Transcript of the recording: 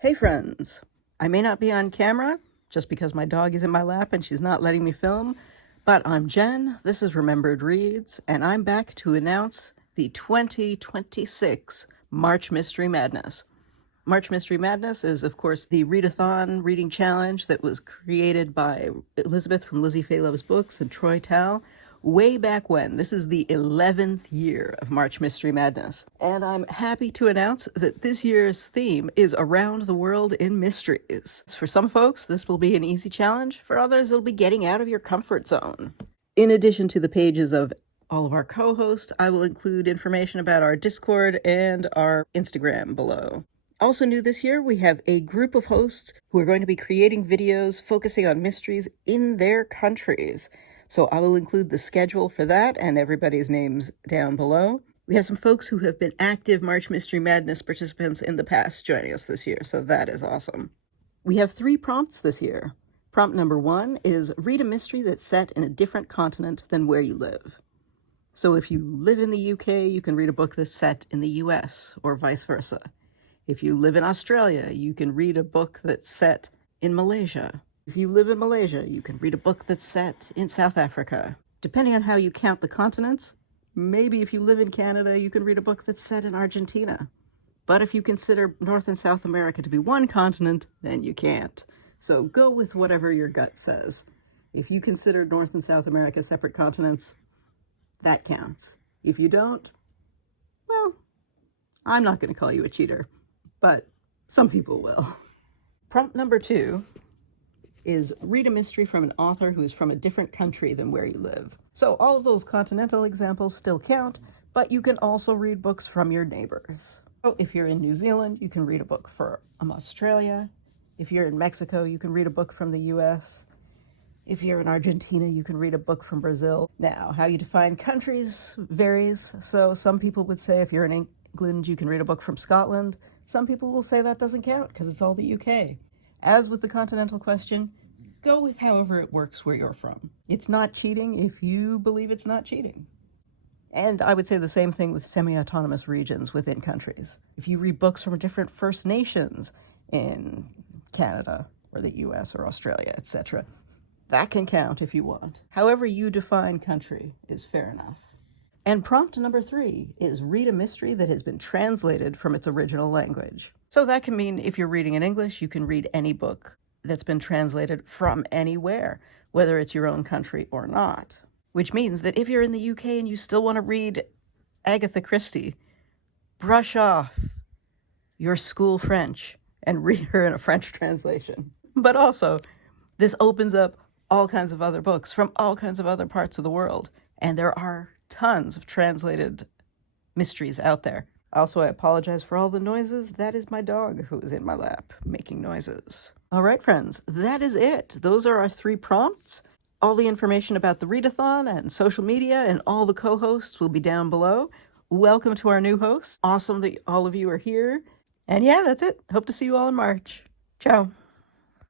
Hey friends, I may not be on camera just because my dog is in my lap and she's not letting me film, but I'm Jen, this is Remembered Reads, and I'm back to announce the 2026 March Mystery Madness. March Mystery Madness is, of course, the readathon reading challenge that was created by Elizabeth from LizziefayeLovesBooks and Troi Towel way back when. This is the 11th year of March Mystery Madness. And I'm happy to announce that this year's theme is Around the World in Mysteries. For some folks, this will be an easy challenge. For others, it'll be getting out of your comfort zone. In addition to the pages of all of our co-hosts, I will include information about our Discord and our Instagram below. Also new this year, we have a group of hosts who are going to be creating videos focusing on mysteries in their countries. So I will include the schedule for that and everybody's names down below. We have some folks who have been active March Mystery Madness participants in the past joining us this year, so that is awesome. We have 3 prompts this year. Prompt number 1 is read a mystery that's set in a different continent than where you live. So if you live in the UK, you can read a book that's set in the US or vice versa. If you live in Australia, you can read a book that's set in Malaysia. If you live in Malaysia, you can read a book that's set in South Africa. Depending on how you count the continents, maybe if you live in Canada, you can read a book that's set in Argentina. But if you consider North and South America to be one continent, then you can't. So go with whatever your gut says. If you consider North and South America separate continents, that counts. If you don't, well, I'm not going to call you a cheater, but some people will. Prompt number 2 is read a mystery from an author who is from a different country than where you live. So all of those continental examples still count, but you can also read books from your neighbors. So if you're in New Zealand, you can read a book from Australia. If you're in Mexico, you can read a book from the US. If you're in Argentina, you can read a book from Brazil. Now, how you define countries varies. So some people would say if you're in England, you can read a book from Scotland. Some people will say that doesn't count because it's all the UK. As with the continental question, go with however it works where you're from. It's not cheating if you believe it's not cheating. And I would say the same thing with semi-autonomous regions within countries. If you read books from different First Nations in Canada or the US or Australia, etc., that can count if you want. However you define country is fair enough. And prompt number 3 is read a mystery that has been translated from its original language. So that can mean if you're reading in English, you can read any book that's been translated from anywhere, whether it's your own country or not. Which means that if you're in the UK and you still want to read Agatha Christie, brush off your school French and read her in a French translation. But also, this opens up all kinds of other books from all kinds of other parts of the world. And there are tons of translated mysteries out there. Also, I apologize for all the noises. That is my dog who is in my lap making noises. All right, friends, that is it. Those are our 3 prompts. All the information about the readathon and social media and all the co-hosts will be down below. Welcome to our new hosts. Awesome that all of you are here. And yeah, that's it. Hope to see you all in March. Ciao.